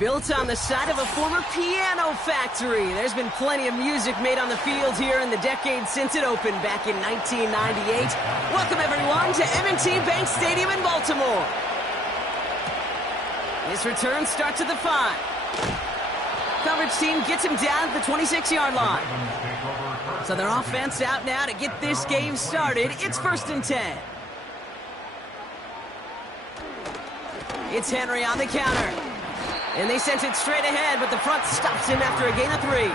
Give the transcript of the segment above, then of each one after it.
Built on the side of a former piano factory, there's been plenty of music made on the field here in the decade since it opened back in 1998. Welcome, everyone, to M&T Bank Stadium in Baltimore. This return starts at the 5. Coverage team gets him down at the 26-yard line. So their offense out now to get this game started. It's 1st and 10. It's Henry on the counter. And they sent it straight ahead, but the front stops him after a gain of 3.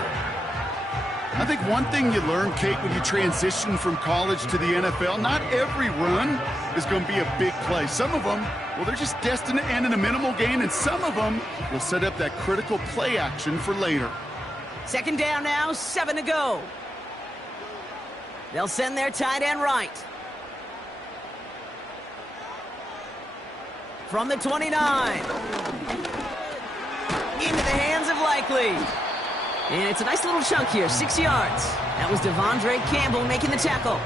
I think one thing you learn, Kate, when you transition from college to the NFL, not every run is going to be a big play. Some of them, well, they're just destined to end in a minimal gain, and some of them will set up that critical play action for later. 2nd down now, 7 to go. They'll send their tight end right. From the 29. Into the hands of Likely. And it's a nice little chunk here, 6 yards. That was Devondre Campbell making the tackle.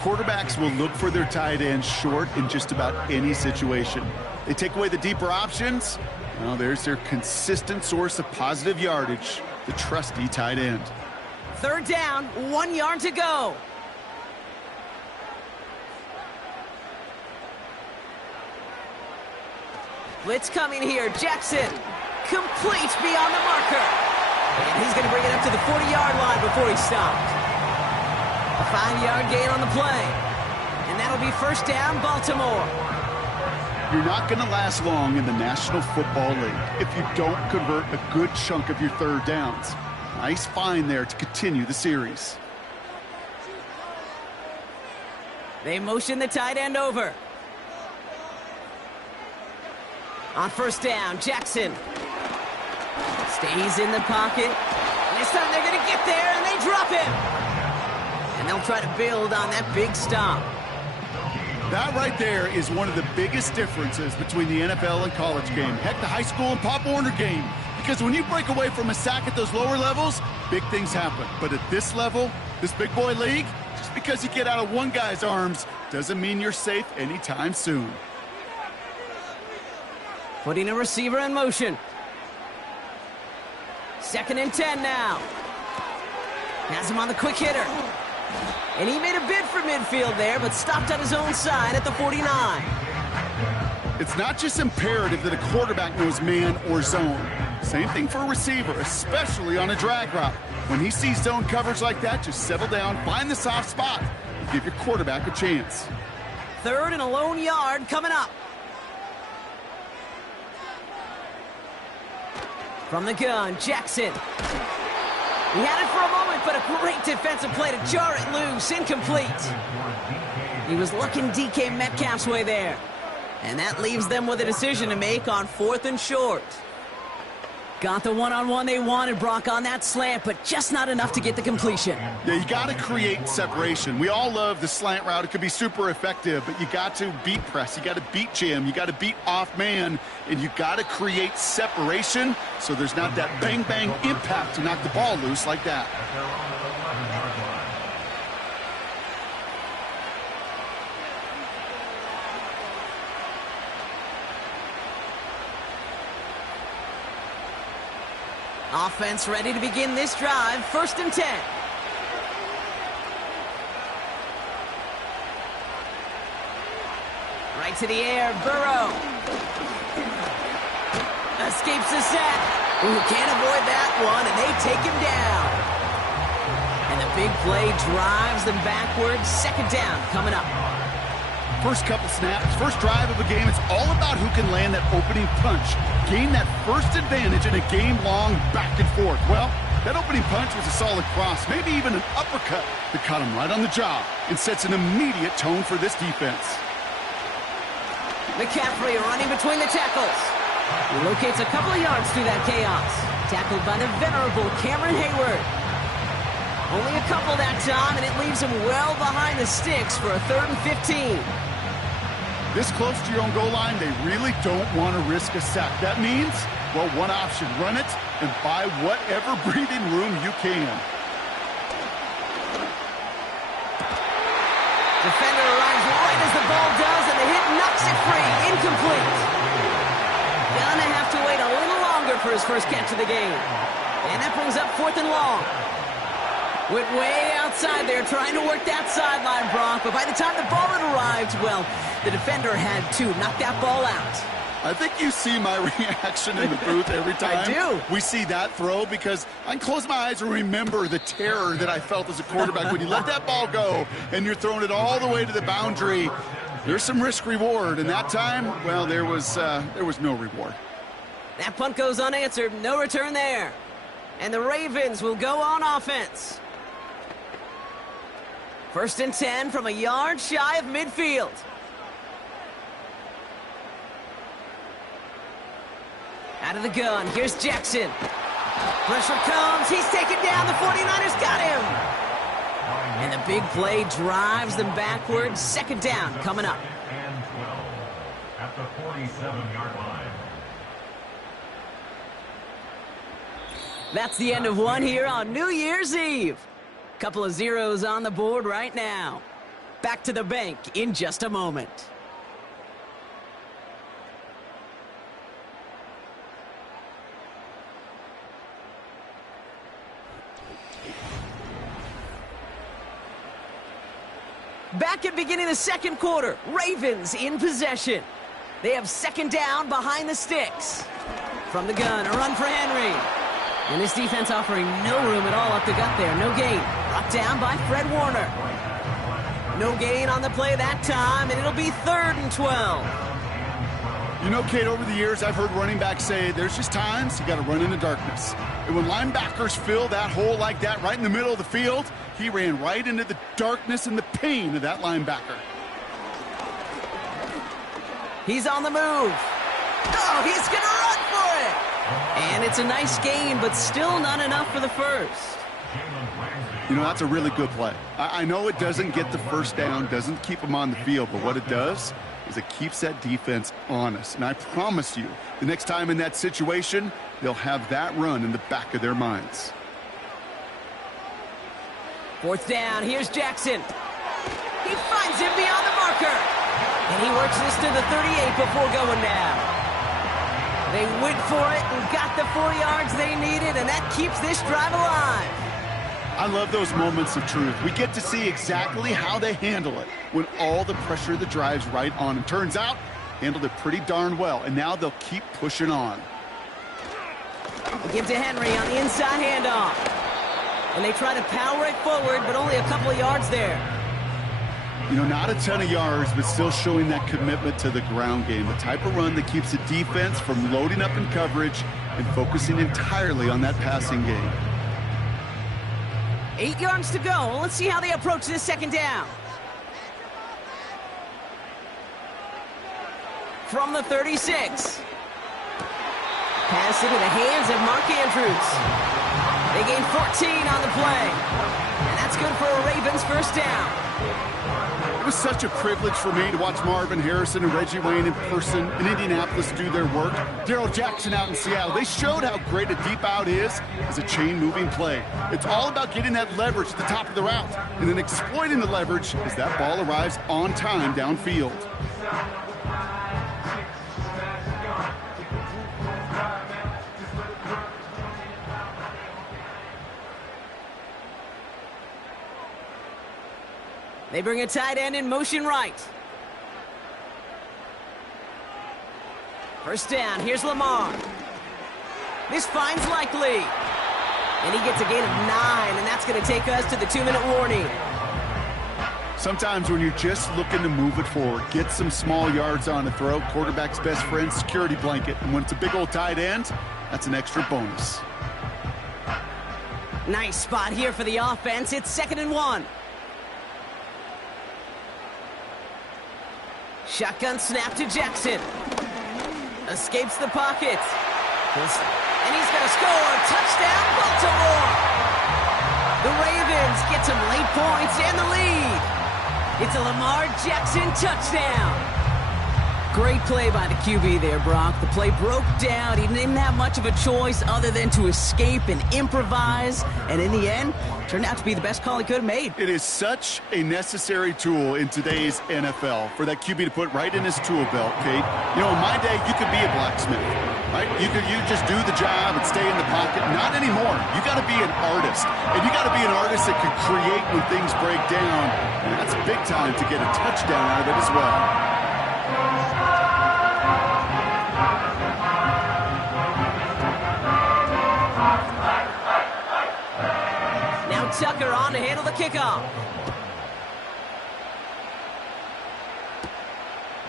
Quarterbacks will look for their tight end short in just about any situation. They take away the deeper options. Well, there's their consistent source of positive yardage, the trusty tight end. 3rd down, 1 yard to go. Blitz coming here, Jackson. Complete beyond the marker. And he's going to bring it up to the 40-yard line before he stopped. A 5-yard gain on the play. And that'll be 1st down, Baltimore. You're not going to last long in the National Football League if you don't convert a good chunk of your 3rd downs. Nice find there to continue the series. They motion the tight end over. On 1st down, Jackson stays in the pocket. This time they're going to get there, and they drop him. And they'll try to build on that big stop. That right there is one of the biggest differences between the NFL and college game. Heck, the high school and Pop Warner game. Because when you break away from a sack at those lower levels, big things happen. But at this level, this big boy league, just because you get out of one guy's arms doesn't mean you're safe anytime soon. Putting a receiver in motion. 2nd and 10 now. Has him on the quick hitter. And he made a bid for midfield there, but stopped on his own side at the 49. It's not just imperative that a quarterback knows man or zone. Same thing for a receiver, especially on a drag route. When he sees zone coverage like that, just settle down, find the soft spot, and give your quarterback a chance. 3rd and a lone yard coming up. From the gun, Jackson. He had it for a moment, but a great defensive play to jar it loose. Incomplete. He was looking DK Metcalf's way there. And that leaves them with a decision to make on 4th and short. Got the one-on-one they wanted, Brock, on that slant, but just not enough to get the completion. Yeah, you got to create separation. We all love the slant route. It could be super effective, but you got to beat press. You got to beat jam. You got to beat off man, and you got to create separation so there's not that bang-bang impact to knock the ball loose like that. Offense ready to begin this drive. 1st and 10. Right to the air, Burrow. Escapes the sack. Ooh, can't avoid that one, and they take him down. And the big play drives them backwards. 2nd down coming up. First couple snaps, first drive of a game, it's all about who can land that opening punch. Gain that first advantage in a game-long back and forth. Well, that opening punch was a solid cross, maybe even an uppercut that caught him right on the job and sets an immediate tone for this defense. McCaffrey running between the tackles. He locates a couple of yards through that chaos. Tackled by the venerable Cameron Hayward. Only a couple that time, and it leaves him well behind the sticks for a 3rd and 15. This close to your own goal line, they really don't want to risk a sack. That means, well, one option, run it and buy whatever breathing room you can. Defender arrives right as the ball does, and the hit knocks it free. Incomplete. Gonna have to wait a little longer for his first catch of the game. And that brings up 4th and long. Went way outside there trying to work that sideline, Brock. But by the time the ball had arrived, well, the defender had to knock that ball out. I think you see my reaction in the booth every time I do. we see that throw, because I can close my eyes and remember the terror that I felt as a quarterback when you let that ball go and you're throwing it all the way to the boundary. There's some risk reward, and that time, well, there was no reward. That punt goes unanswered, no return there. And the Ravens will go on offense. 1st and 10 from a yard shy of midfield. Out of the gun, here's Jackson. Pressure comes, he's taken down, the 49ers got him. And the big play drives them backwards. 2nd down coming up. And 12 at the 47-yard line. That's the end of one here on New Year's Eve. Couple of zeros on the board right now. Back to the bank in just a moment. Back at beginning of the 2nd quarter, Ravens in possession. They have 2nd down behind the sticks. From the gun, a run for Henry. And this defense offering no room at all up the gut there. No gain. Brought down by Fred Warner. No gain on the play that time, and it'll be 3rd and 12. You know, Kate, over the years, I've heard running backs say there's just times you got to run in the darkness. And when linebackers fill that hole like that right in the middle of the field, he ran right into the darkness and the pain of that linebacker. He's on the move. Oh, he's going to run for it. And it's a nice gain, but still not enough for the first. You know, that's a really good play. I know it doesn't get the first down, doesn't keep them on the field, but what it does is it keeps that defense honest. And I promise you, the next time in that situation, they'll have that run in the back of their minds. 4th down, here's Jackson. He finds him beyond the marker. And he works this to the 38 before going down. They went for it and got the 4 yards they needed, and that keeps this drive alive. I love those moments of truth. We get to see exactly how they handle it when all the pressure of the drive's right on. And turns out, handled it pretty darn well, and now they'll keep pushing on. They give to Henry on the inside handoff. And they try to power it forward, but only a couple of yards there. You know, not a ton of yards, but still showing that commitment to the ground game. The type of run that keeps the defense from loading up in coverage and focusing entirely on that passing game. 8 yards to go. Let's see how they approach this 2nd down. From the 36. Pass into the hands of Mark Andrews. They gain 14 on the play. And that's good for a Ravens 1st down. It was such a privilege for me to watch Marvin Harrison and Reggie Wayne in person in Indianapolis do their work. Darrell Jackson out in Seattle. They showed how great a deep out is as a chain-moving play. It's all about getting that leverage at the top of the route and then exploiting the leverage as that ball arrives on time downfield. They bring a tight end in motion right. 1st down, here's Lamar. This finds Likely. And he gets a gain of 9, and that's going to take us to the 2-minute warning. Sometimes when you're just looking to move it forward, get some small yards on a throw, quarterback's best friend, security blanket. And when it's a big old tight end, that's an extra bonus. Nice spot here for the offense. It's 2nd and 1. Shotgun snap to Jackson. Escapes the pocket. And he's going to score. Touchdown, Baltimore. The Ravens get some late points and the lead. It's a Lamar Jackson touchdown. Great play by the QB there, Brock. The play broke down. He didn't have much of a choice other than to escape and improvise. And in the end, turned out to be the best call he could have made. It is such a necessary tool in today's NFL for that QB to put right in his tool belt, Kate. You know, in my day, you could be a blacksmith, right? You just do the job and stay in the pocket. Not anymore. You got to be an artist. And you got to be an artist that can create when things break down. And that's big time to get a touchdown out of it as well. Tucker on to handle the kickoff.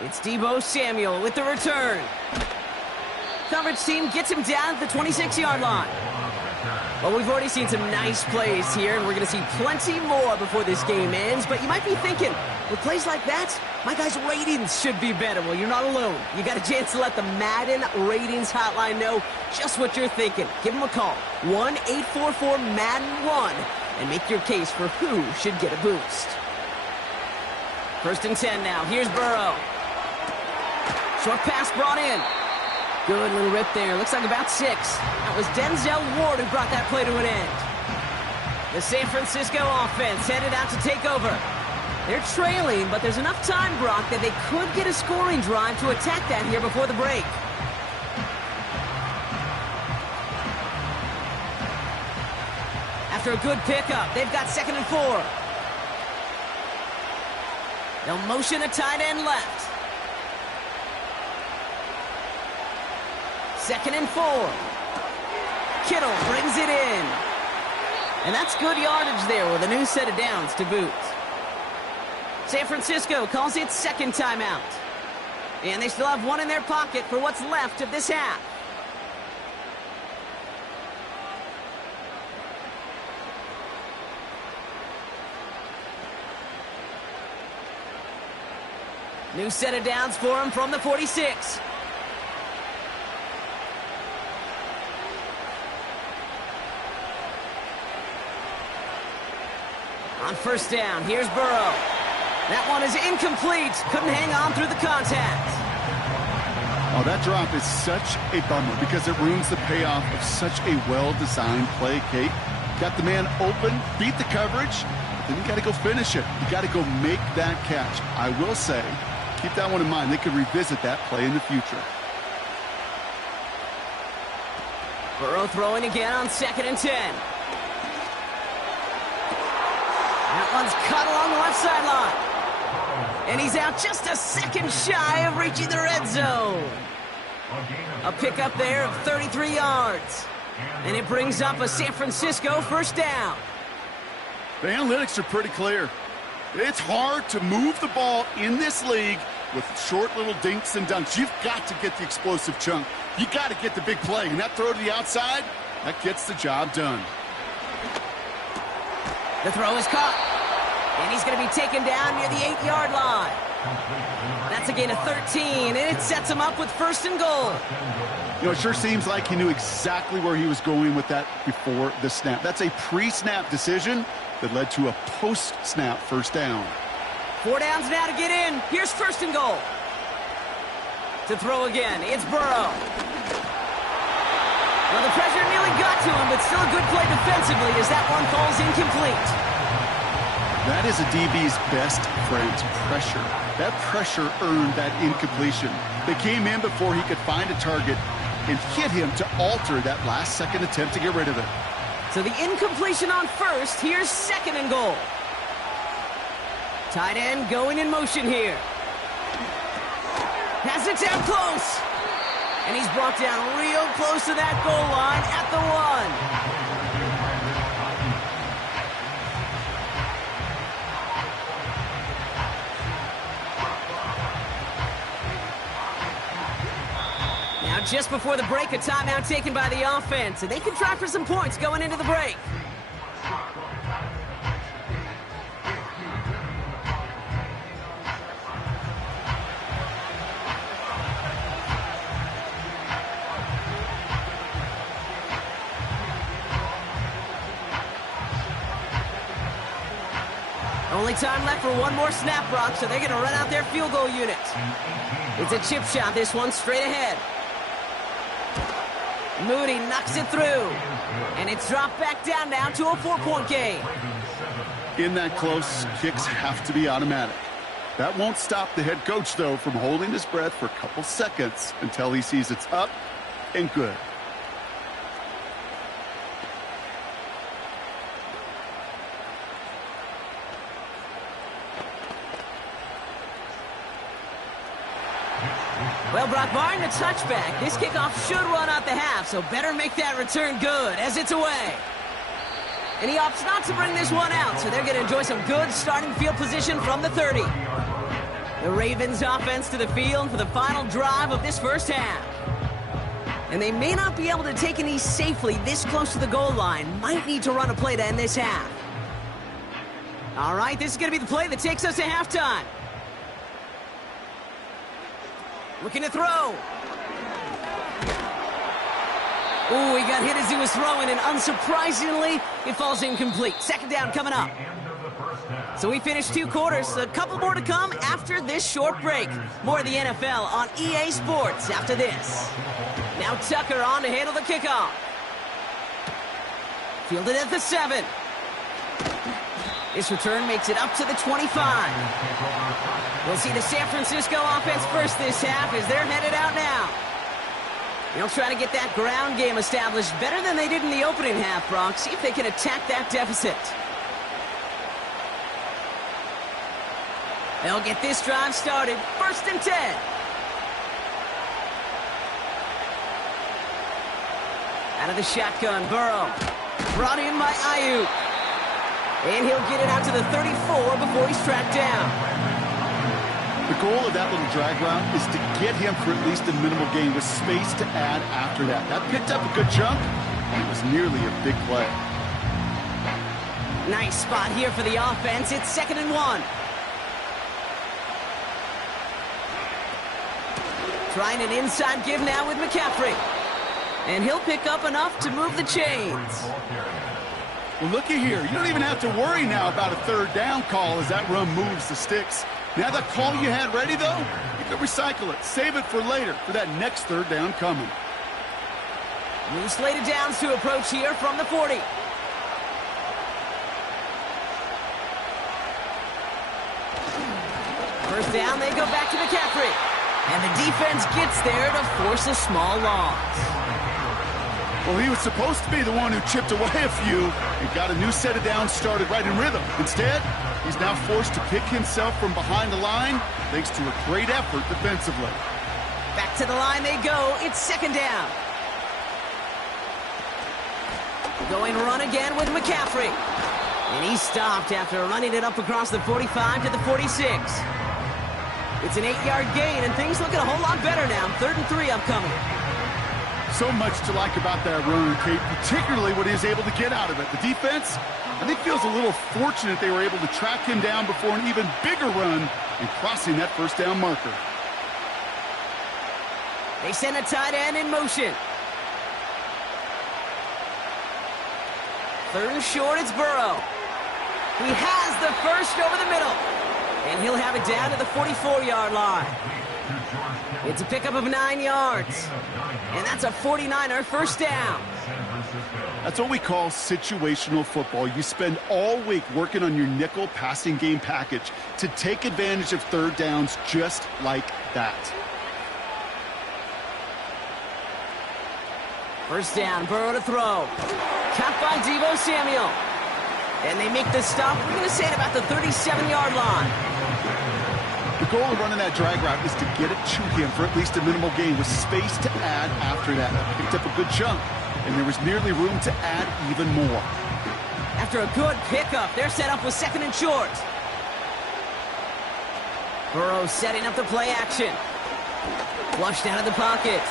It's Deebo Samuel with the return. Coverage team gets him down at the 26-yard line. Well, we've already seen some nice plays here, and we're going to see plenty more before this game ends. But you might be thinking, with plays like that, my guys' ratings should be better. Well, you're not alone. You got a chance to let the Madden Ratings Hotline know just what you're thinking. Give them a call, 1-844-MADDEN-1. And make your case for who should get a boost. 1st and 10 now. Here's Burrow. Short pass brought in. Good little rip there. Looks like about 6. That was Denzel Ward who brought that play to an end. The San Francisco offense headed out to take over. They're trailing, but there's enough time, Brock, that they could get a scoring drive to attack that here before the break. After a good pickup, they've got 2nd and 4. They'll motion a tight end left. 2nd and 4. Kittle brings it in. And that's good yardage there with a new set of downs to boot. San Francisco calls it 2nd timeout. And they still have one in their pocket for what's left of this half. New set of downs for him from the 46. On 1st down, here's Burrow. That one is incomplete. Couldn't hang on through the contact. Oh, that drop is such a bummer because it ruins the payoff of such a well-designed play, Kate. Got the man open, beat the coverage, then you got to go finish it. You got to go make that catch. I will say, keep that one in mind. They could revisit that play in the future. Burrow throwing again on 2nd and 10. That one's cut along the left sideline. And he's out just a second shy of reaching the red zone. A pickup there of 33 yards. And it brings up a San Francisco 1st down. The analytics are pretty clear. It's hard to move the ball in this league with short little dinks and dunks. You've got to get the explosive chunk. You got to get the big play. And that throw to the outside, that gets the job done. The throw is caught. And he's going to be taken down near the 8-yard line. That's a gain of 13, and it sets him up with 1st and goal. You know, it sure seems like he knew exactly where he was going with that before the snap. That's a pre-snap decision that led to a post-snap 1st down. 4 downs now to get in. Here's 1st and goal. To throw again, it's Burrow. Well, the pressure nearly got to him, but still a good play defensively as that one falls incomplete. That is a DB's best friend, pressure. That pressure earned that incompletion. They came in before he could find a target and hit him to alter that last-second attempt to get rid of it. So the incompletion on 1st, here's 2nd and goal. Tight end going in motion here. Has it down close. And he's brought down real close to that goal line at the 1. Just before the break, a timeout taken by the offense, and they can try for some points going into the break. Only time left for one more snap, Brock, so they're going to run out their field goal unit. It's a chip shot, this one straight ahead. Moody knocks it through. And it's dropped back down now to a 4-point game. In that close, kicks have to be automatic. That won't stop the head coach, though, from holding his breath for a couple seconds until he sees it's up and good. Well, Brock, barring the touchback, this kickoff should run out the half, so better make that return good as it's away. And he opts not to bring this one out, so they're going to enjoy some good starting field position from the 30. The Ravens offense to the field for the final drive of this first half. And they may not be able to take a knee safely this close to the goal line. Might need to run a play to end this half. All right, this is going to be the play that takes us to halftime. Looking to throw. Ooh, he got hit as he was throwing, and unsurprisingly, it falls incomplete. Second down coming up. So we finished 2 quarters. A couple more to come after this short break. More of the NFL on EA Sports after this. Now Tucker on to handle the kickoff. Fielded at the 7. This return makes it up to the 25. We'll see the San Francisco offense first this half as they're headed out now. They'll try to get that ground game established better than they did in the opening half, Brock. See if they can attack that deficit. They'll get this drive started. 1st and 10. Out of the shotgun, Burrow. Brought in by Ayuk. And he'll get it out to the 34 before he's tracked down. The goal of that little drag route is to get him for at least a minimal gain with space to add after that. That picked up a good chunk, and it was nearly a big play. Nice spot here for the offense. It's 2nd and 1. Trying an inside give now with McCaffrey. And he'll pick up enough to move the chains. Well, looky here. You don't even have to worry now about a 3rd down call as that run moves the sticks. Now that call you had ready, though, you can recycle it. Save it for later for that next 3rd down coming. New slated downs to approach here from the 40. First down, they go back to McCaffrey. And the defense gets there to force a small loss. Well, he was supposed to be the one who chipped away a few and got a new set of downs started right in rhythm. Instead, he's now forced to pick himself from behind the line thanks to a great effort defensively. Back to the line they go. It's 2nd down. Going run again with McCaffrey. And he stopped after running it up across the 45 to the 46. It's an 8-yard gain, and things looking a whole lot better now. 3rd and 3 upcoming. So much to like about that run, Kate, particularly what he was able to get out of it. The defense, I think, feels a little fortunate they were able to track him down before an even bigger run and crossing that 1st down marker. They send a tight end in motion. 3rd and short, it's Burrow. He has the first over the middle. And he'll have it down to the 44-yard line. It's a pickup of 9 yards. And that's a 49er 1st down. That's what we call situational football. You spend all week working on your nickel passing game package to take advantage of 3rd downs just like that. 1st down, Burrow to throw. Caught by Deebo Samuel. And they make the stop, we're going to say, at about the 37-yard line. The goal of running that drag route is to get it to him for at least a minimal gain with space to add after that. Picked up a good chunk, and there was nearly room to add even more. After a good pickup, they're set up with 2nd and short. Burrow setting up the play action. Flushed out of the pocket.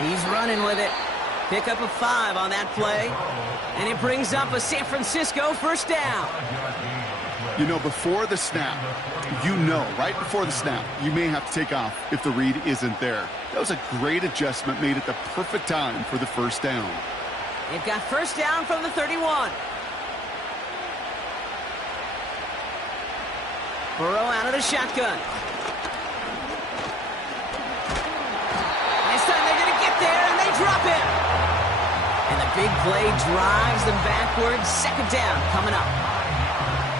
He's running with it. Pickup of 5 on that play. And it brings up a San Francisco 1st down. You know, before the snap, right before the snap, you may have to take off if the read isn't there. That was a great adjustment made at the perfect time for the 1st down. They've got 1st down from the 31. Burrow out of the shotgun. Big play drives them backwards. Second down coming up.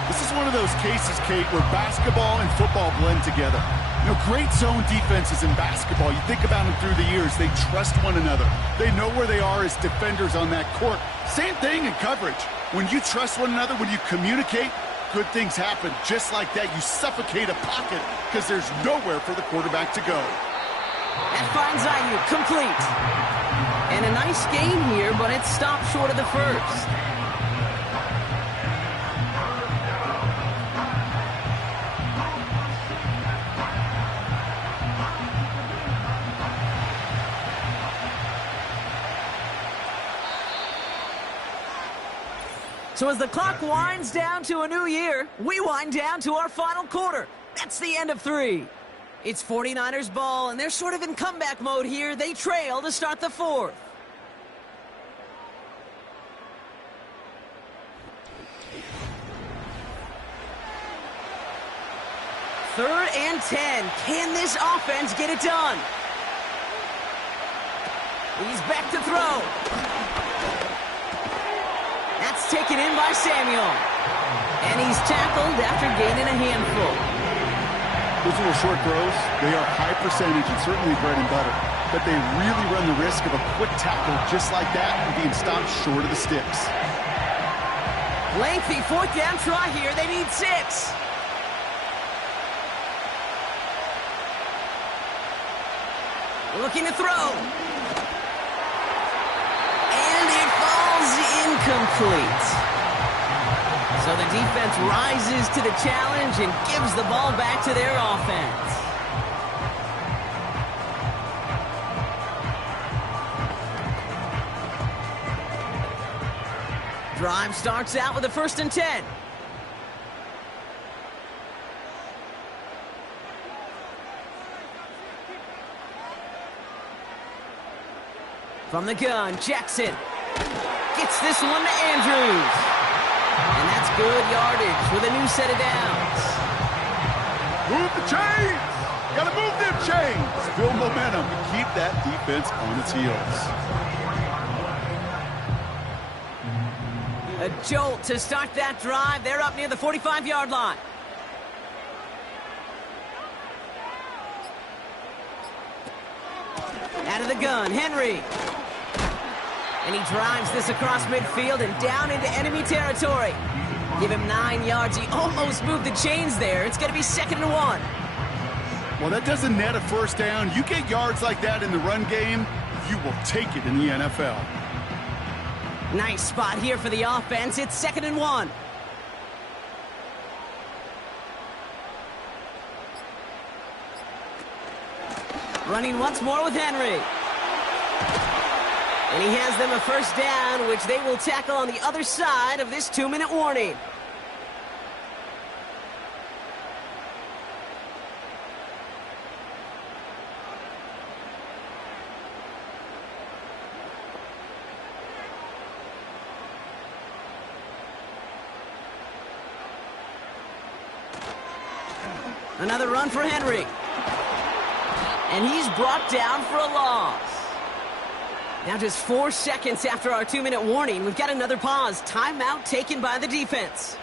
This is one of those cases, Kate, where basketball and football blend together. You know, great zone defenses in basketball, you think about them through the years, they trust one another. They know where they are as defenders on that court. Same thing in coverage. When you trust one another, when you communicate, good things happen. Just like that, you suffocate a pocket because there's nowhere for the quarterback to go. That finds Ayuk complete. And a nice gain here, but it stopped short of the first. So as the clock winds down to a new year, we wind down to our final quarter. That's the end of 3. It's 49ers ball, and they're sort of in comeback mode here. They trail to start the 4th. Third and 10. Can this offense get it done? He's back to throw. That's taken in by Samuel. And he's tackled after gaining a handful. Those little short throws, they are high percentage and certainly bread and butter. But they really run the risk of a quick tackle just like that and being stopped short of the sticks. Lengthy 4th down try here. They need 6. Looking to throw. And it falls incomplete. So the defense rises to the challenge and gives the ball back to their offense. Drive starts out with a 1st and 10. From the gun, Jackson gets this one to Andrews. And that's good yardage with a new set of downs. Move the chains! Gotta move them chains! Build momentum and keep that defense on its heels. A jolt to start that drive. They're up near the 45-yard line. Out of the gun, Henry. And he drives this across midfield and down into enemy territory. Give him 9 yards. He almost moved the chains there. It's going to be 2nd and 1. Well, that doesn't net a 1st down. You get yards like that in the run game, you will take it in the NFL. Nice spot here for the offense. It's 2nd and 1. Running once more with Henry. And he has them a 1st down, which they will tackle on the other side of this 2-minute warning. Another run for Henry. And he's brought down for a loss. Now just 4 seconds after our 2-minute warning, we've got another pause. Timeout taken by the defense.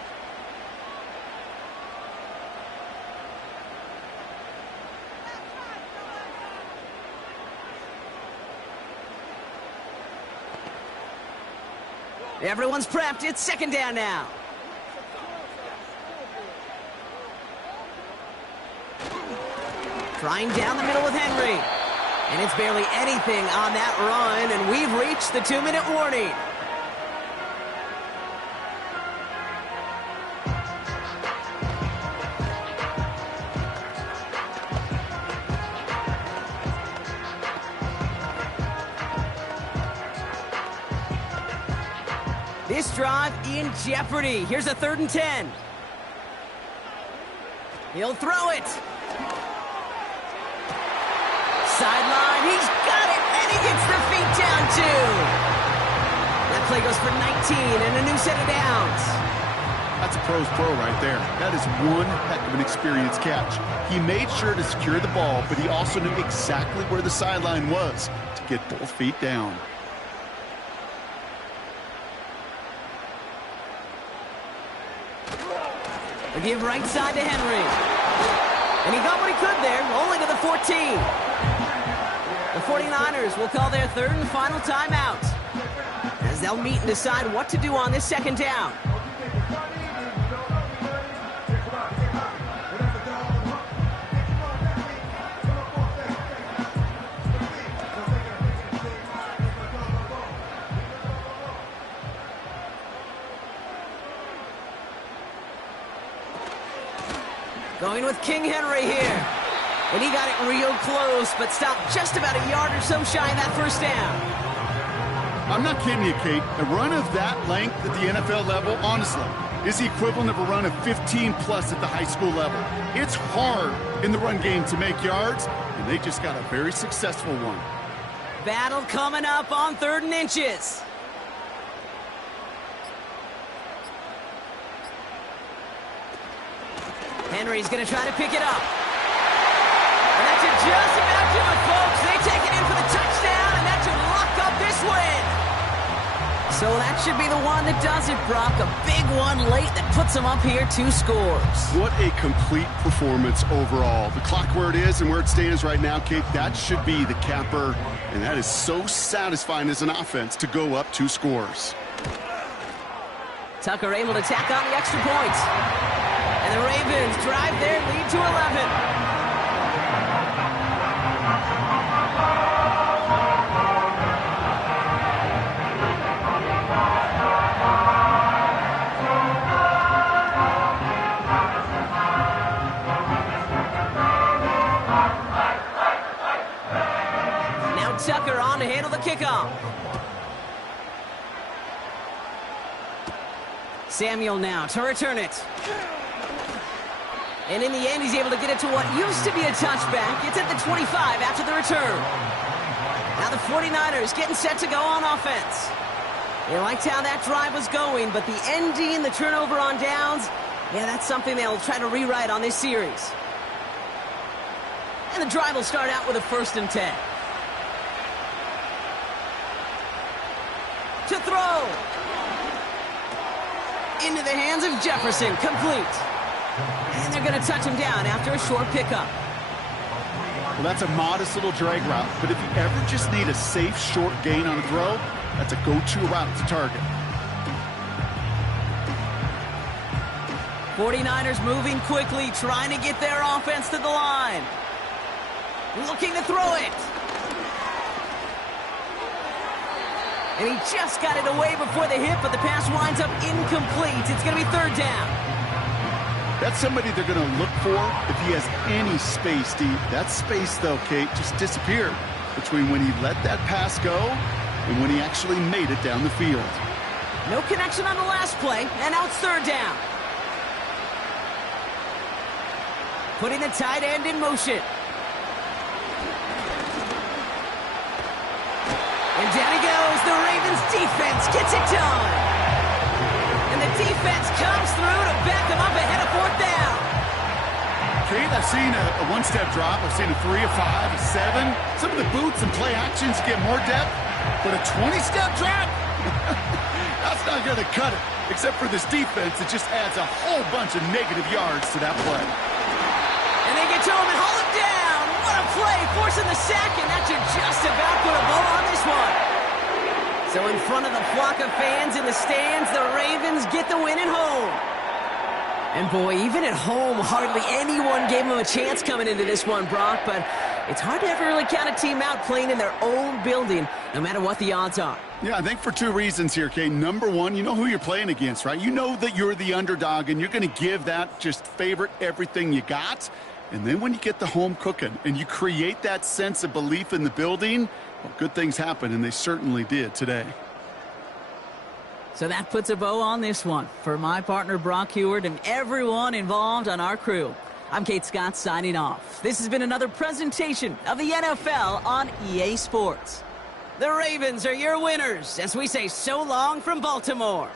Everyone's prepped. It's 2nd down now. Trying down the middle with Henry. And it's barely anything on that run, and we've reached the 2-minute warning. This drive in jeopardy. Here's a 3rd and 10. He'll throw it. Sideline, he's got it, and he gets the feet down too. That play goes for 19 and a new set of downs. That's a pro's pro right there. That is one heck of an experienced catch. He made sure to secure the ball, but he also knew exactly where the sideline was to get both feet down. They give right side to Henry. And he got what he could there, only to the 14. The 49ers will call their third and final timeout, as they'll meet and decide what to do on this second down. Going with King Henry here. And he got it real close, but stopped just about a yard or so shy of that first down. I'm not kidding you, Kate. A run of that length at the NFL level, honestly, is the equivalent of a run of 15-plus at the high school level. It's hard in the run game to make yards, and they just got a very successful one. Battle coming up on 3rd and inches. Henry's going to try to pick it up. And that should just about do it, folks. They take it in for the touchdown, and that should lock up this win. So that should be the one that does it, Brock. A big one late that puts them up here 2 scores. What a complete performance overall. The clock where it is and where it stands right now, Kate, that should be the capper. And that is so satisfying as an offense to go up 2 scores. Tucker able to tack on the extra point. And the Ravens drive their lead to 11. Tucker on to handle the kickoff. Samuel now to return it. And in the end, he's able to get it to what used to be a touchback. It's at the 25 after the return. Now the 49ers getting set to go on offense. They liked how that drive was going, but the ending, the turnover on downs, yeah, that's something they'll try to rewrite on this series. And the drive will start out with a 1st and 10. To throw. Into the hands of Jefferson, complete. And they're going to touch him down after a short pickup. Well, that's a modest little drag route, but if you ever just need a safe, short gain on a throw, that's a go-to route to target. 49ers moving quickly, trying to get their offense to the line. Looking to throw it. And he just got it away before the hit, but the pass winds up incomplete. It's going to be 3rd down. That's somebody they're going to look for if he has any space deep. That space, though, Kate, just disappeared between when he let that pass go and when he actually made it down the field. No connection on the last play, and now it's 3rd down. Putting the tight end in motion. And down he goes. The Ravens defense gets it done. And the defense comes through to back them up ahead of 4th down. Kate, I've seen a one-step drop. I've seen a 3, a 5, a 7. Some of the boots and play actions get more depth. But a 20-step drop? That's not going to cut it. Except for this defense, it just adds a whole bunch of negative yards to that play. And they get to him and haul him down. What a play, forcing the sack, and that should just about put a bow on this one. So in front of the flock of fans in the stands, the Ravens get the win at home. And boy, even at home, hardly anyone gave them a chance coming into this one, Brock, but it's hard to ever really count a team out playing in their own building, no matter what the odds are. Yeah, I think for 2 reasons here, Kate. Number one, you know who you're playing against, right? You know that you're the underdog, and you're going to give that just favorite everything you got. And then when you get the home cooking and you create that sense of belief in the building, well, good things happen, and they certainly did today. So that puts a bow on this one. For my partner, Brock Huard, and everyone involved on our crew, I'm Kate Scott signing off. This has been another presentation of the NFL on EA Sports. The Ravens are your winners as we say so long from Baltimore.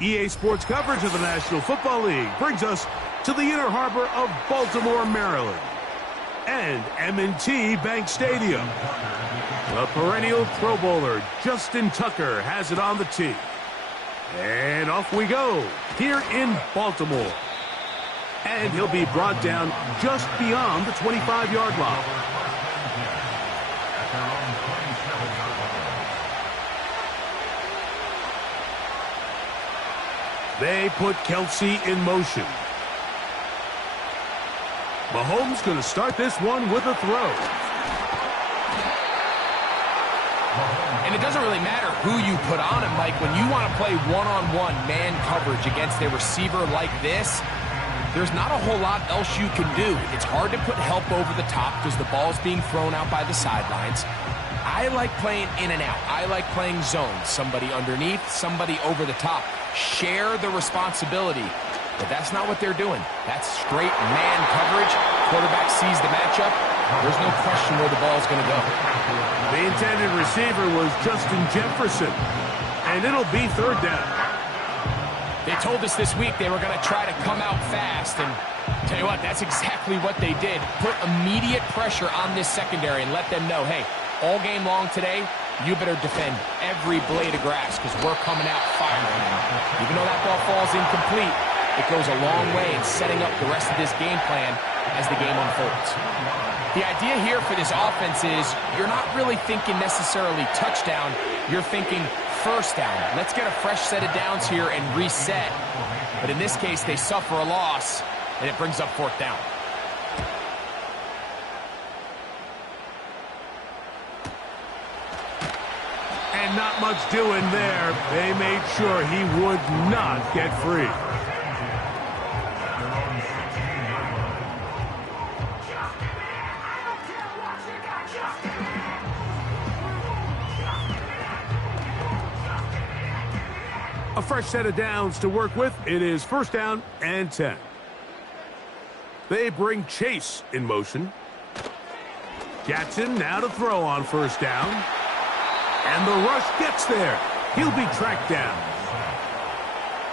EA Sports coverage of the National Football League brings us to the inner harbor of Baltimore, Maryland, and M&T Bank Stadium. The perennial Pro Bowler, Justin Tucker, has it on the tee. And off we go, here in Baltimore. And he'll be brought down just beyond the 25-yard line. They put Kelsey in motion. Mahomes going to start this one with a throw. And it doesn't really matter who you put on him, Mike. When you want to play one-on-one man coverage against a receiver like this, there's not a whole lot else you can do. It's hard to put help over the top because the ball's being thrown out by the sidelines. I like playing in and out. I like playing zones. Somebody underneath, somebody over the top. Share the responsibility. But that's not what they're doing. That's straight man coverage. Quarterback sees the matchup. There's no question where the ball's going to go. The intended receiver was Justin Jefferson. And it'll be third down. They told us this week they were going to try to come out fast. And tell you what, that's exactly what they did. Put immediate pressure on this secondary and let them know, hey, all game long today, you better defend every blade of grass because we're coming out firing. Even though that ball falls incomplete, it goes a long way in setting up the rest of this game plan as the game unfolds. The idea here for this offense is you're not really thinking necessarily touchdown. You're thinking first down. Let's get a fresh set of downs here and reset. But in this case, they suffer a loss, and it brings up fourth down. And not much doing there. They made sure he would not get free. A fresh set of downs to work with. It is first down and 10. They bring Chase in motion. Jackson now to throw on first down. And the rush gets there. He'll be tracked down.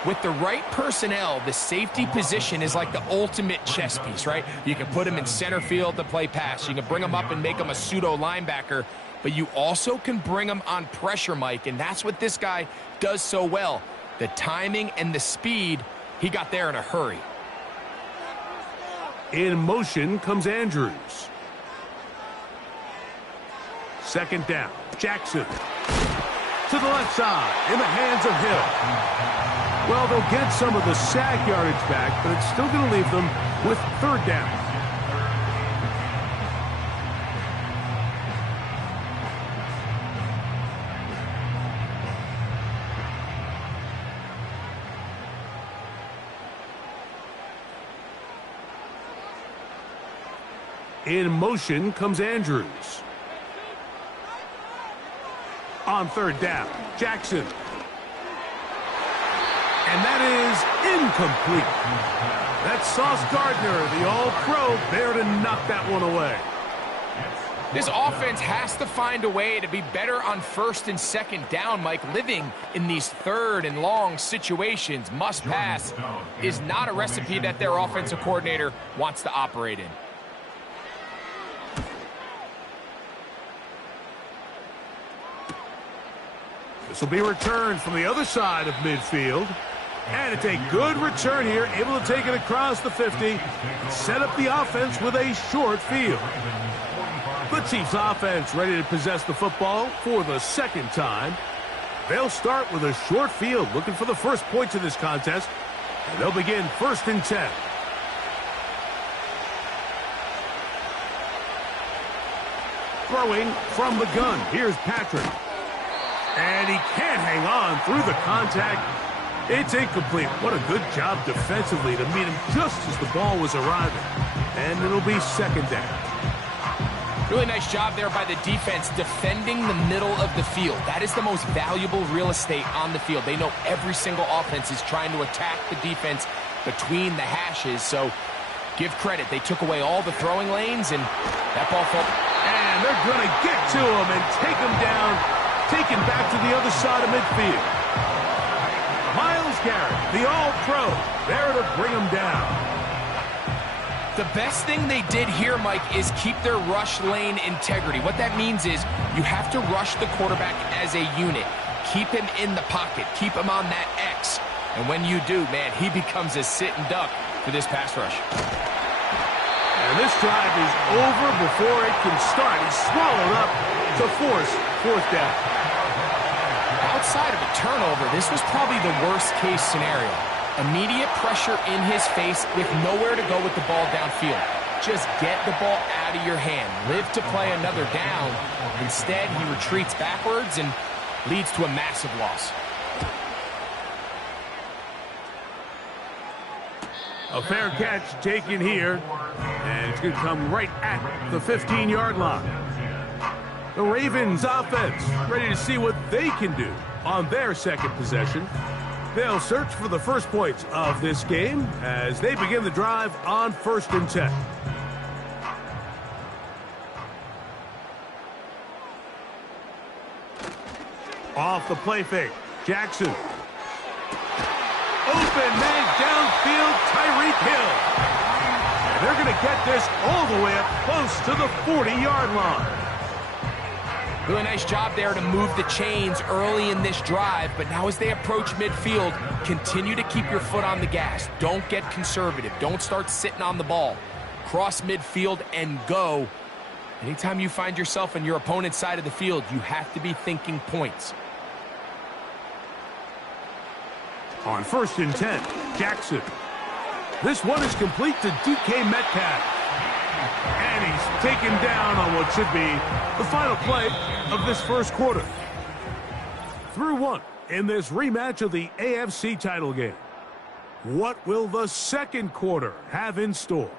With the right personnel, the safety position is like the ultimate chess piece, right? You can put him in center field to play pass. You can bring him up and make him a pseudo linebacker. but you also can bring them on pressure, Mike, and that's what this guy does so well. The timing and the speed, he got there in a hurry. In motion comes Andrews. Second down, Jackson. To the left side, in the hands of Hill. Well, they'll get some of the sack yardage back, but it's still going to leave them with third down. In motion comes Andrews. On third down, Jackson. And that is incomplete. That's Sauce Gardner, the all-pro, there to knock that one away. This offense has to find a way to be better on first and second down, Mike. Living in these third and long situations, must pass, is not a recipe that their offensive coordinator wants to operate in. This will be returned from the other side of midfield. And it's a good return here, able to take it across the 50 and set up the offense with a short field. The Chiefs offense ready to possess the football for the second time. They'll start with a short field, looking for the first points of this contest. And they'll begin 1st and 10. Throwing from the gun, here's Patrick. And he can't hang on through the contact. It's incomplete. What a good job defensively to meet him just as the ball was arriving. And it'll be second down. Really nice job there by the defense defending the middle of the field. That is the most valuable real estate on the field. They know every single offense is trying to attack the defense between the hashes. So give credit. They took away all the throwing lanes, and that ball fell. And they're going to get to him and take him down. Taken back to the other side of midfield. Myles Garrett, the all-pro, there to bring him down. The best thing they did here, Mike, is keep their rush lane integrity. What that means is you have to rush the quarterback as a unit. Keep him in the pocket. Keep him on that X. And when you do, man, he becomes a sit and duck for this pass rush. And this drive is over before it can start. He's swallowed up to force fourth down. Outside of a turnover, this was probably the worst-case scenario. Immediate pressure in his face with nowhere to go with the ball downfield. Just get the ball out of your hand. Live to play another down. Instead, he retreats backwards and leads to a massive loss. A fair catch taken here, and it's going to come right at the 15-yard line. The Ravens offense ready to see what they can do on their second possession. They'll search for the first points of this game as they begin the drive on 1st and 10. Off the play fake, Jackson. Open man downfield, Tyreek Hill. And they're going to get this all the way up close to the 40-yard line. Really nice job there to move the chains early in this drive, but now as they approach midfield, continue to keep your foot on the gas. Don't get conservative. Don't start sitting on the ball. Cross midfield and go. Anytime you find yourself on your opponent's side of the field, you have to be thinking points. On 1st and 10, Jackson. This one is complete to DK Metcalf. And he's taken down on what should be the final play of this first quarter. Through one in this rematch of the AFC title game. What will the second quarter have in store?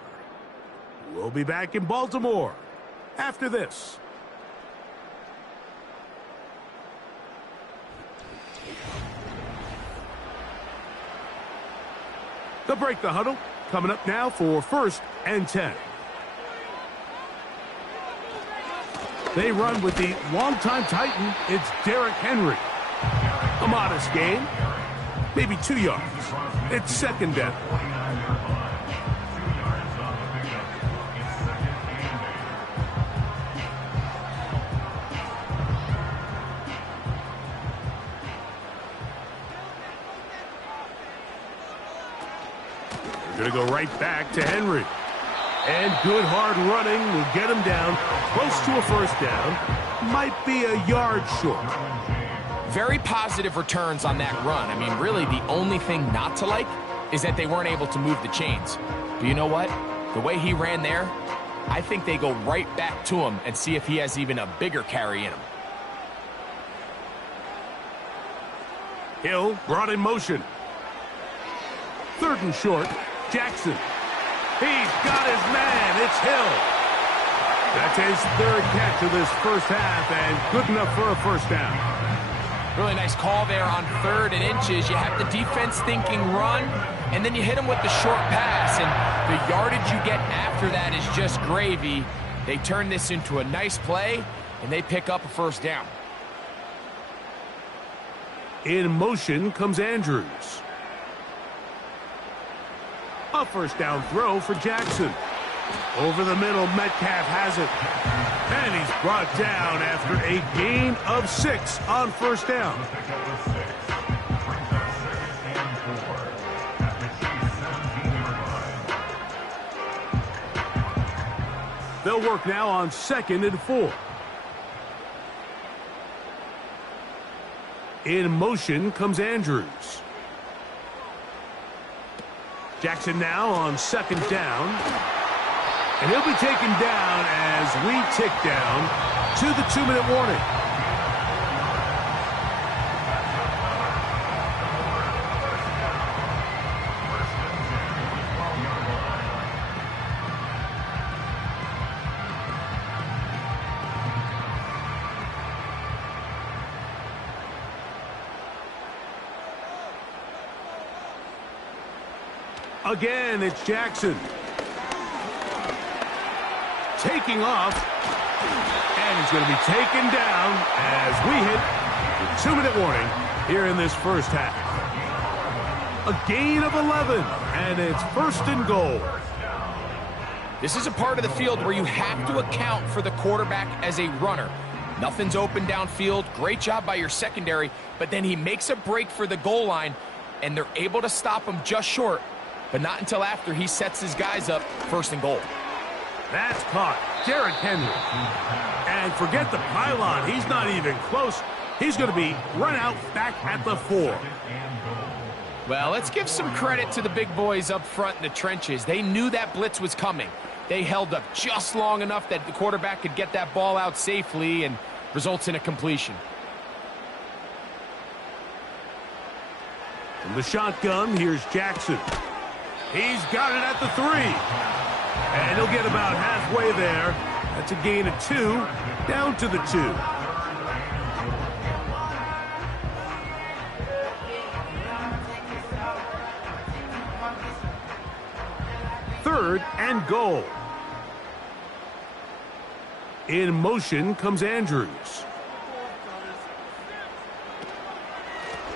We'll be back in Baltimore after this. They'll break the huddle. Coming up now for 1st and 10. They run with the longtime Titan. It's Derrick Henry. A modest gain. Maybe 2 yards. It's second down. Going to go right back to Henry. And good hard running will get him down close to a first down. Might be a yard short. Very positive returns on that run. I mean, really, the only thing not to like is that they weren't able to move the chains. But you know what? The way he ran there, I think they go right back to him and see if he has even a bigger carry in him. Hill brought in motion. 3rd and short, Jackson. He's got his man. It's Hill. That's his 3rd catch of this first half, and good enough for a first down. Really nice call there on 3rd and inches. You have the defense thinking run, and then you hit them with the short pass, and the yardage you get after that is just gravy. They turn this into a nice play, and they pick up a first down. In motion comes Andrews. A first down throw for Jackson. Over the middle, Metcalf has it. And he's brought down after a gain of 6 on first down. They'll work now on 2nd and 4. In motion comes Andrews. Jackson now on 2nd down. And he'll be taken down as we tick down to the 2-minute warning. Again, it's Jackson. Taking off. And he's going to be taken down as we hit the 2-minute warning here in this first half. A gain of 11, and it's 1st and goal. This is a part of the field where you have to account for the quarterback as a runner. Nothing's open downfield. Great job by your secondary, but then he makes a break for the goal line, and they're able to stop him just short, but not until after he sets his guys up 1st and goal. That's caught. Derrick Henry. And forget the pylon. He's not even close. He's going to be run out back at the 4. Well, let's give some credit to the big boys up front in the trenches. They knew that blitz was coming. They held up just long enough that the quarterback could get that ball out safely and results in a completion. From the shotgun, here's Jackson. He's got it at the 3. And he'll get about halfway there. That's a gain of 2, down to the 2. Third and goal. In motion comes Andrews.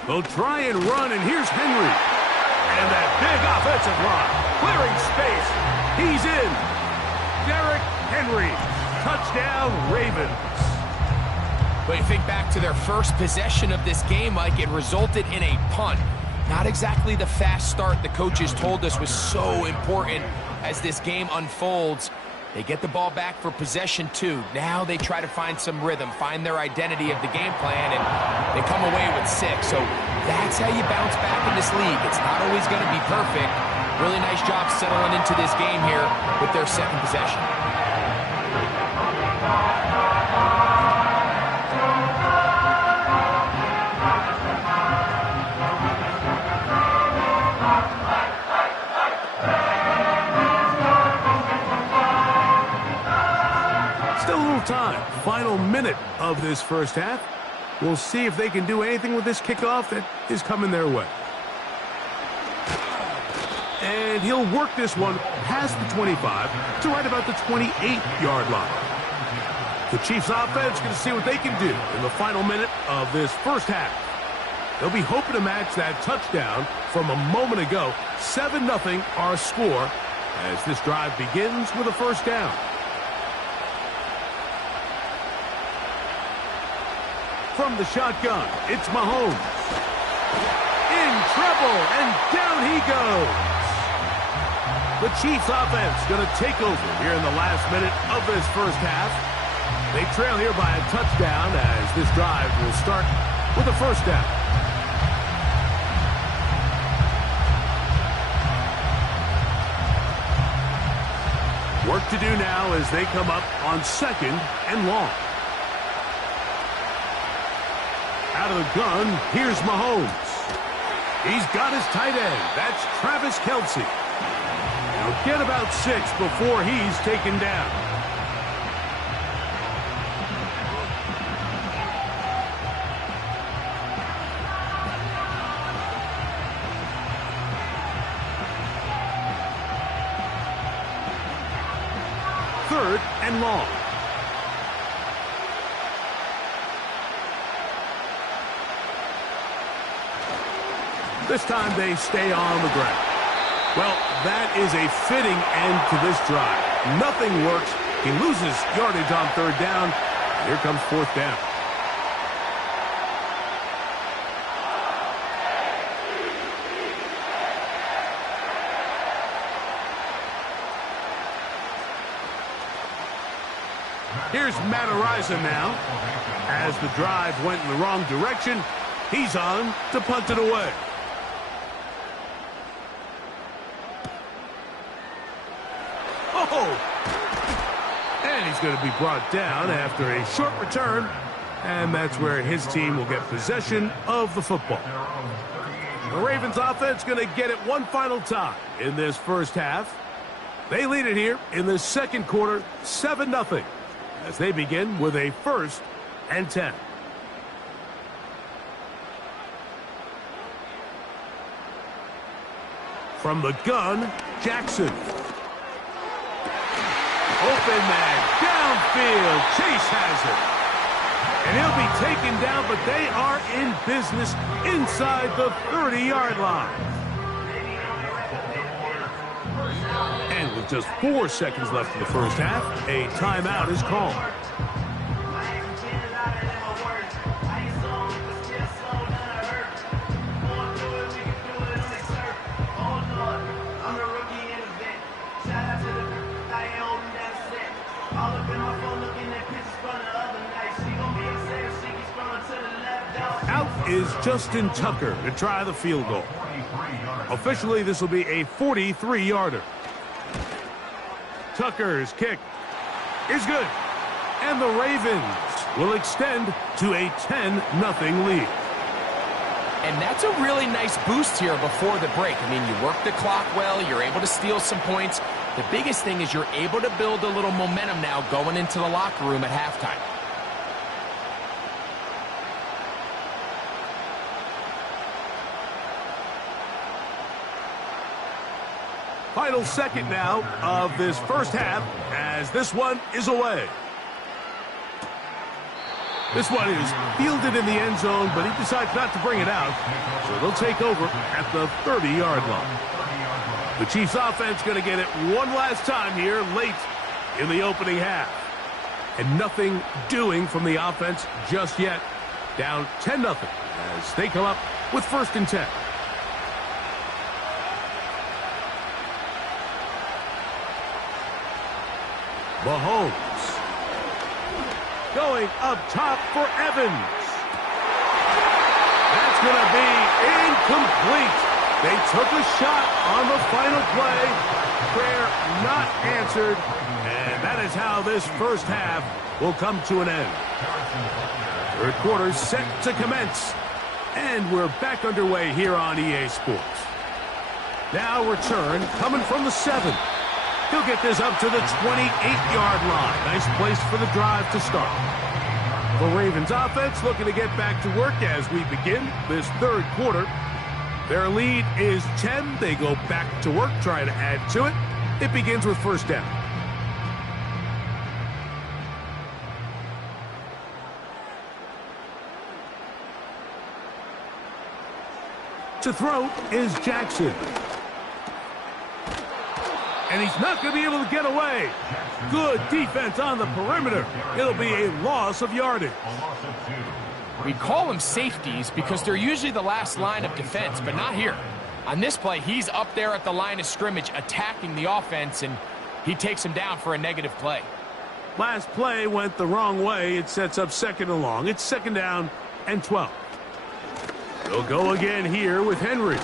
They'll try and run, and here's Henry. And that big offensive line, clearing space. He's in. Derrick Henry. Touchdown, Ravens. But you think back to their first possession of this game, Mike, it resulted in a punt. Not exactly the fast start the coaches told us was so important as this game unfolds. They get the ball back for possession 2. Now they try to find some rhythm, find their identity of the game plan, and they come away with 6. So that's how you bounce back in this league. It's not always going to be perfect. Really nice job settling into this game here with their 2nd possession. Still a little time. Final minute of this first half. We'll see if they can do anything with this kickoff that is coming their way. And he'll work this one past the 25 to right about the 28-yard line. The Chiefs offense going to see what they can do in the final minute of this first half. They'll be hoping to match that touchdown from a moment ago. 7-0 our score as this drive begins with a first down. From the shotgun, it's Mahomes. In trouble, and down he goes. The Chiefs offense going to take over here in the last minute of this first half. They trail here by a touchdown as this drive will start with a first down. Work to do now as they come up on 2nd and long. Out of the gun, here's Mahomes. He's got his tight end. That's Travis Kelce. He'll get about 6 before he's taken down. Third and long. This time they stay on the ground. Well, that is a fitting end to this drive. Nothing works. He loses yardage on 3rd down. Here comes 4th down. Here's Matt Araiza now. As the drive went in the wrong direction, he's on to punt it away. And he's going to be brought down after a short return, and that's where his team will get possession of the football. The Ravens offense going to get it one final time in this first half. They lead it here in the second quarter, 7-0, as they begin with a 1st and 10. From the gun, Jackson. Open man, downfield, Chase has it. And he'll be taken down, but they are in business inside the 30-yard line. And with just 4 seconds left in the first half, a timeout is called. Is Justin Tucker to try the field goal. Officially, this will be a 43-yarder. Tucker's kick is good. And the Ravens will extend to a 10-0 lead. And that's a really nice boost here before the break. I mean, you work the clock well. You're able to steal some points. The biggest thing is you're able to build a little momentum now going into the locker room at halftime. Final second now of this first half as this one is away. This one is fielded in the end zone, but he decides not to bring it out. So they'll take over at the 30-yard line. The Chiefs offense going to get it one last time here late in the opening half. And nothing doing from the offense just yet. Down 10-0 as they come up with 1st and 10. Mahomes going up top for Evans. That's going to be incomplete. They took a shot on the final play. Prayer not answered. And that is how this first half will come to an end. Third quarter set to commence. And we're back underway here on EA Sports. Now return coming from the 7. He'll get this up to the 28-yard line. Nice place for the drive to start. The Ravens offense looking to get back to work as we begin this third quarter. Their lead is 10. They go back to work, trying to add to it. It begins with 1st down. To throw is Jackson. And he's not going to be able to get away. Good defense on the perimeter. It'll be a loss of yardage. We call them safeties because they're usually the last line of defense, but not here. On this play, he's up there at the line of scrimmage attacking the offense, and he takes him down for a negative play. Last play went the wrong way. It sets up 2nd and long. It's 2nd down and 12. They'll go again here with Henry.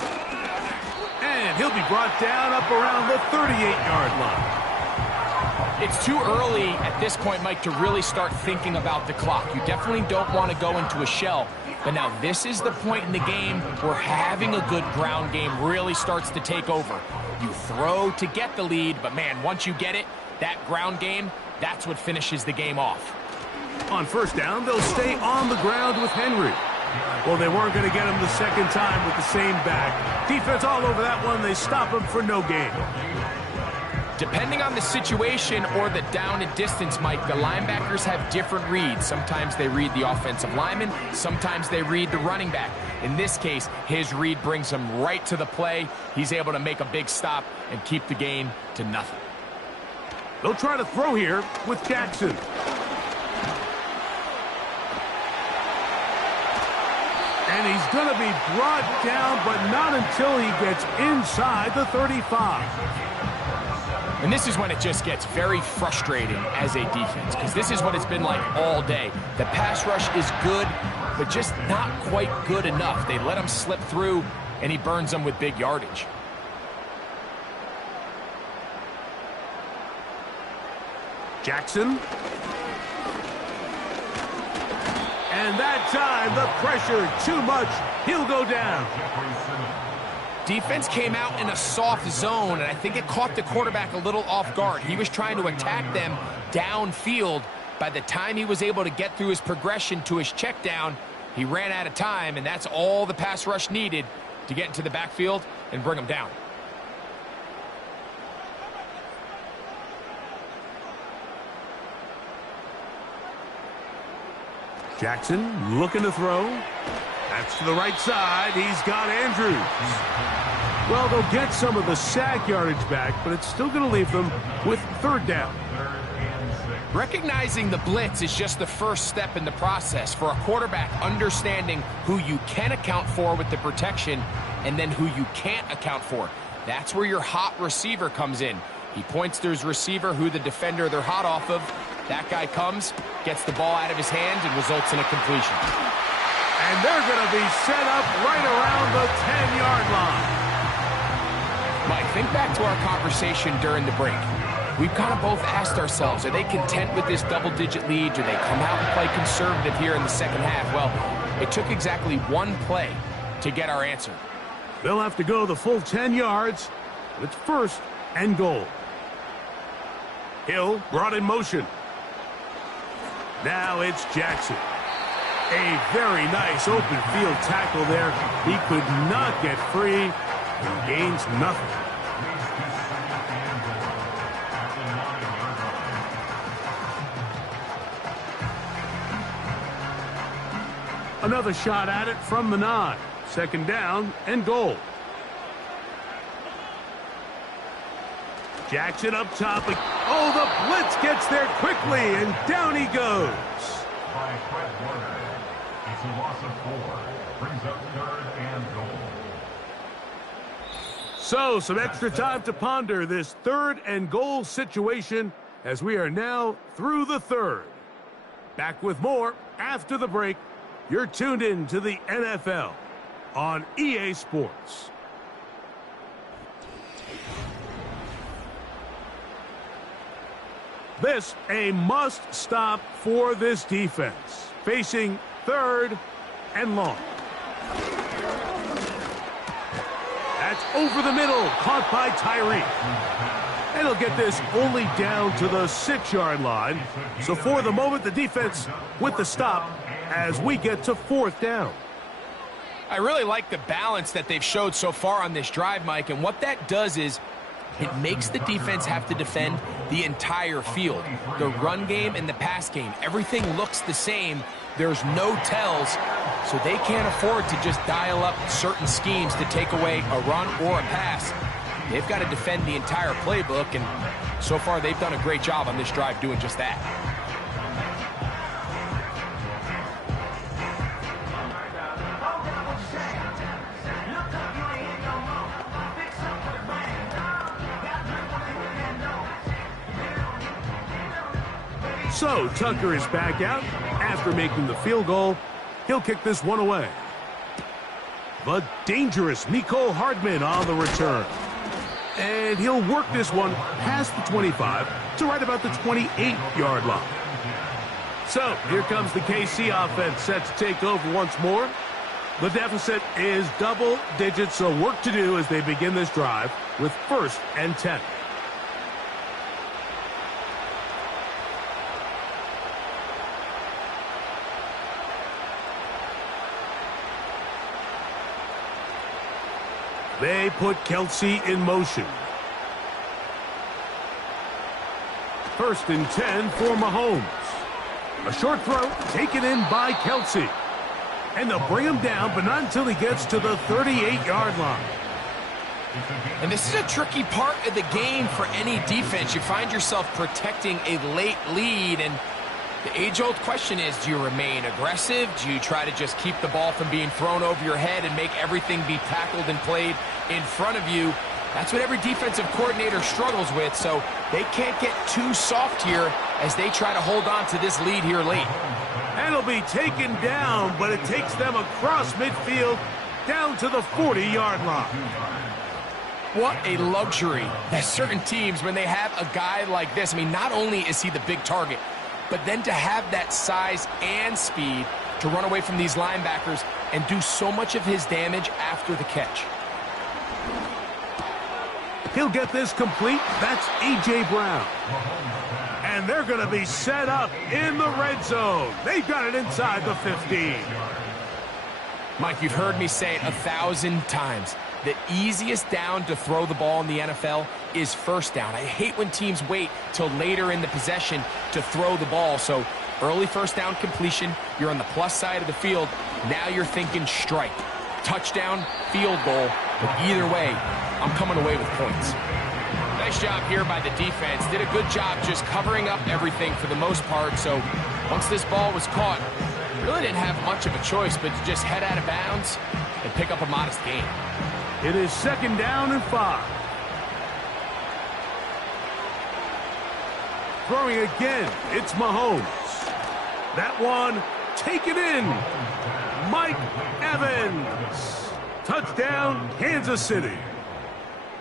And he'll be brought down up around the 38-yard line. It's too early at this point, Mike, to really start thinking about the clock. You definitely don't want to go into a shell. But now this is the point in the game where having a good ground game really starts to take over. You throw to get the lead, but man, once you get it, that ground game, that's what finishes the game off. On 1st down, they'll stay on the ground with Henry. Well, they weren't going to get him the 2nd time with the same back. Defense all over that one. They stop him for no gain. Depending on the situation or the down and distance, Mike, the linebackers have different reads. Sometimes they read the offensive lineman. Sometimes they read the running back. In this case, his read brings him right to the play. He's able to make a big stop and keep the gain to nothing. They'll try to throw here with Jackson. And he's going to be brought down, but not until he gets inside the 35. And this is when it just gets very frustrating as a defense, because this is what it's been like all day. The pass rush is good, but just not quite good enough. They let him slip through, and he burns them with big yardage. Jackson. And that time, the pressure too much. He'll go down. Defense came out in a soft zone, and I think it caught the quarterback a little off guard. He was trying to attack them downfield. By the time he was able to get through his progression to his check down, he ran out of time, and that's all the pass rush needed to get into the backfield and bring him down. Jackson looking to throw. That's to the right side. He's got Andrews. Well, they'll get some of the sack yardage back, but it's still going to leave them with 3rd down. Recognizing the blitz is just the first step in the process for a quarterback, understanding who you can account for with the protection and then who you can't account for. That's where your hot receiver comes in. He points to his receiver, who the defender they're hot off of. That guy comes, gets the ball out of his hands, and results in a completion. And they're going to be set up right around the 10-yard line. Mike, think back to our conversation during the break. We've kind of both asked ourselves, are they content with this double-digit lead? Do they come out and play conservative here in the 2nd half? Well, it took exactly one play to get our answer. They'll have to go the full 10 yards. It's 1st and goal. Hill brought in motion. Now it's Jackson. A very nice open field tackle there. He could not get free and gains nothing. Another shot at it from the 9. 2nd down and goal. Jackson up top. Oh, the blitz gets there quickly, and down he goes. By Fred Warner. It's a loss of 4. Brings up 3rd and goal. So, some extra time to ponder this 3rd and goal situation as we are now through the 3rd. Back with more after the break. You're tuned in to the NFL on EA Sports. This a must-stop for this defense, facing 3rd and long. That's over the middle, caught by Tyree. And he'll get this only down to the 6-yard line. So for the moment, the defense with the stop as we get to 4th down. I really like the balance that they've showed so far on this drive, Mike, and what that does is it makes the defense have to defend the entire field. The run game and the pass game, everything looks the same. There's no tells, so they can't afford to just dial up certain schemes to take away a run or a pass. They've got to defend the entire playbook, and so far they've done a great job on this drive doing just that. So Tucker is back out after making the field goal. He'll kick this one away. The dangerous Mecole Hardman on the return. And he'll work this one past the 25 to right about the 28-yard line. So here comes the KC offense set to take over once more. The deficit is double digits, so work to do as they begin this drive with 1st and 10. They put Kelsey in motion. 1st and 10 for Mahomes. A short throw taken in by Kelsey. And they'll bring him down, but not until he gets to the 38-yard line. And this is a tricky part of the game for any defense. You find yourself protecting a late lead, and the age-old question is, do you remain aggressive? Do you try to just keep the ball from being thrown over your head and make everything be tackled and played in front of you? That's what every defensive coordinator struggles with, so they can't get too soft here as they try to hold on to this lead here late. And he'll be taken down, but it takes them across midfield down to the 40-yard line. What a luxury that certain teams, when they have a guy like this, I mean, not only is he the big target, but then to have that size and speed to run away from these linebackers and do so much of his damage after the catch. He'll get this complete. That's A.J. Brown. And they're going to be set up in the red zone. They've got it inside the 15. Mike, you've heard me say it 1,000 times. The easiest down to throw the ball in the NFL is 1st down. I hate when teams wait till later in the possession to throw the ball. So early 1st down completion, you're on the plus side of the field. Now you're thinking strike, touchdown, field goal. But either way, I'm coming away with points. Nice job here by the defense. Did a good job just covering up everything for the most part. So once this ball was caught, really didn't have much of a choice but to just head out of bounds and pick up a modest gain. It is 2nd down and 5. Throwing again, it's Mahomes. That one taken in. Mike Evans. Touchdown, Kansas City.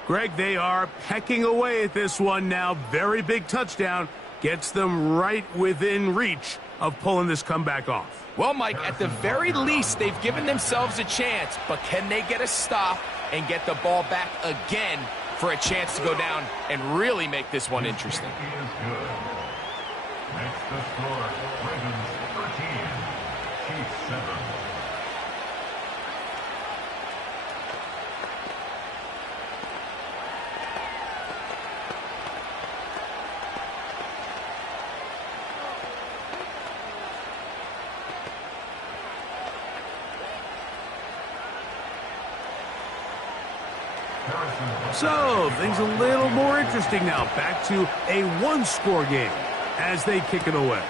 Greg, they are pecking away at this one now. Very big touchdown. Gets them right within reach of pulling this comeback off. Well, Mike, at the very least, they've given themselves a chance, but can they get a stop and get the ball back again for a chance to go down and really make this one interesting? Next to score, Ravens 13, Chiefs 7. So, things a little more interesting now. Back to a one-score game as they kick it away.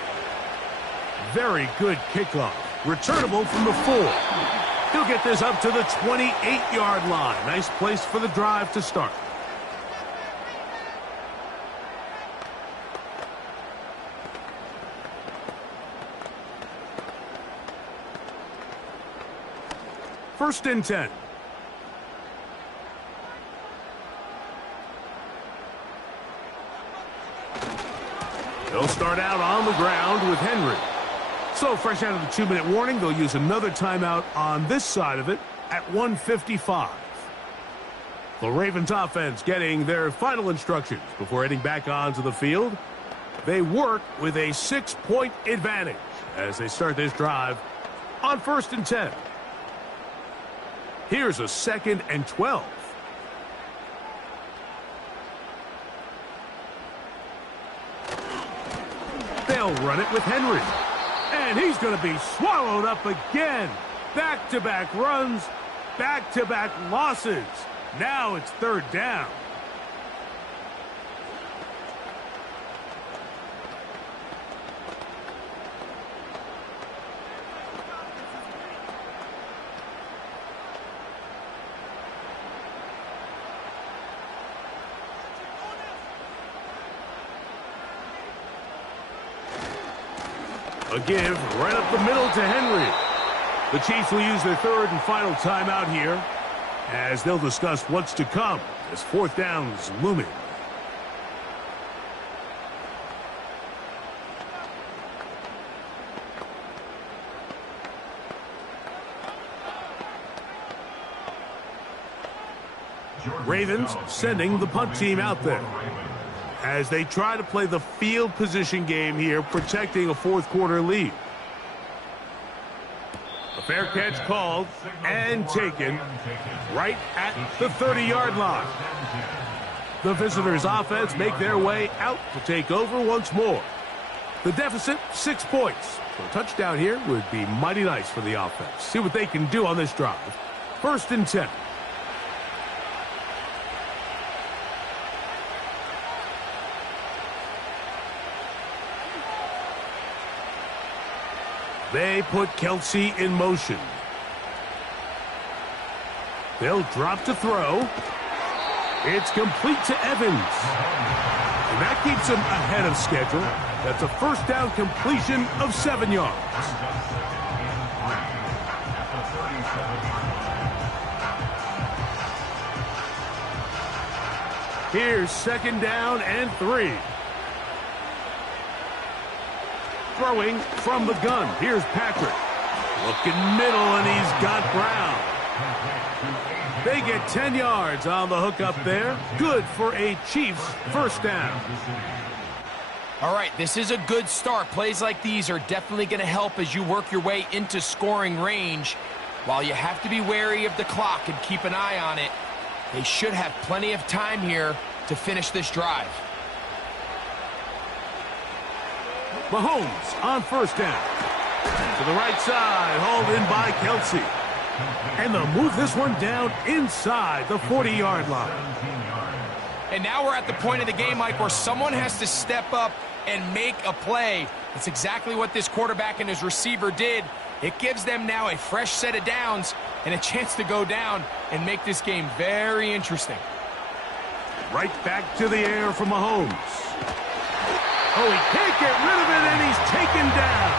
Very good kickoff. Returnable from the 4. He'll get this up to the 28-yard line. Nice place for the drive to start. First and 10. They'll start out on the ground with Henry. So fresh out of the 2-minute warning, they'll use another timeout on this side of it at 1:55. The Ravens offense getting their final instructions before heading back onto the field. They work with a 6-point advantage as they start this drive on 1st and 10. Here's a 2nd and 12. They'll run it with Henry. And he's going to be swallowed up again. Back-to-back runs, back-to-back losses. Now it's 3rd down. A give right up the middle to Henry. The Chiefs will use their third and final timeout here as they'll discuss what's to come as fourth down's looming. Ravens sending the punt team out there as they try to play the field position game here, protecting a fourth quarter lead. A fair catch called and taken right at the 30-yard line. The visitors' offense make their way out to take over once more. The deficit, 6 points. So a touchdown here would be mighty nice for the offense. See what they can do on this drive. 1st and 10. They put Kelce in motion. They'll drop to throw. It's complete to Evans. And that keeps him ahead of schedule. That's a first down completion of 7 yards. Here's 2nd down and 3. Throwing from the gun. Here's Patrick. Looking middle, and he's got Brown. They get 10 yards on the hook up there. Good for a Chiefs first down. All right, this is a good start. Plays like these are definitely going to help as you work your way into scoring range. While you have to be wary of the clock and keep an eye on it, they should have plenty of time here to finish this drive. Mahomes on first down. To the right side, hauled in by Kelce. And they'll move this one down inside the 40-yard line. And now we're at the point of the game, Mike, where someone has to step up and make a play. That's exactly what this quarterback and his receiver did. It gives them now a fresh set of downs and a chance to go down and make this game very interesting. Right back to the air for Mahomes. Oh, he can't get rid of it, and he's taken down.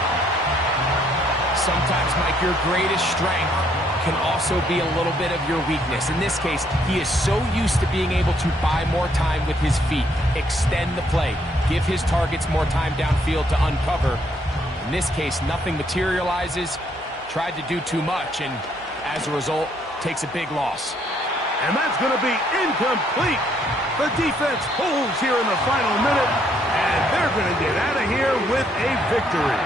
Sometimes, Mike, your greatest strength can also be a little bit of your weakness. In this case, he is so used to being able to buy more time with his feet, extend the play, give his targets more time downfield to uncover. In this case, nothing materializes, tried to do too much, and as a result, takes a big loss. And that's going to be incomplete. The defense holds here in the final minute, and they're going to get out of here with a victory.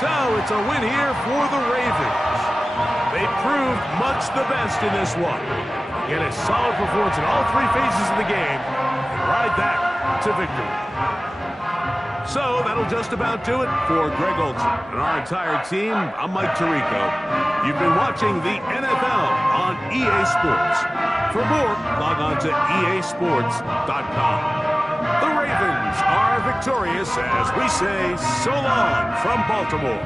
So it's a win here for the Ravens. They proved much the best in this one. Get a solid performance in all 3 phases of the game and ride that to victory. So that'll just about do it for Greg Olsen and our entire team. I'm Mike Tirico. You've been watching the NFL on EA Sports. For more, log on to easports.com. The Ravens are victorious as we say so long from Baltimore.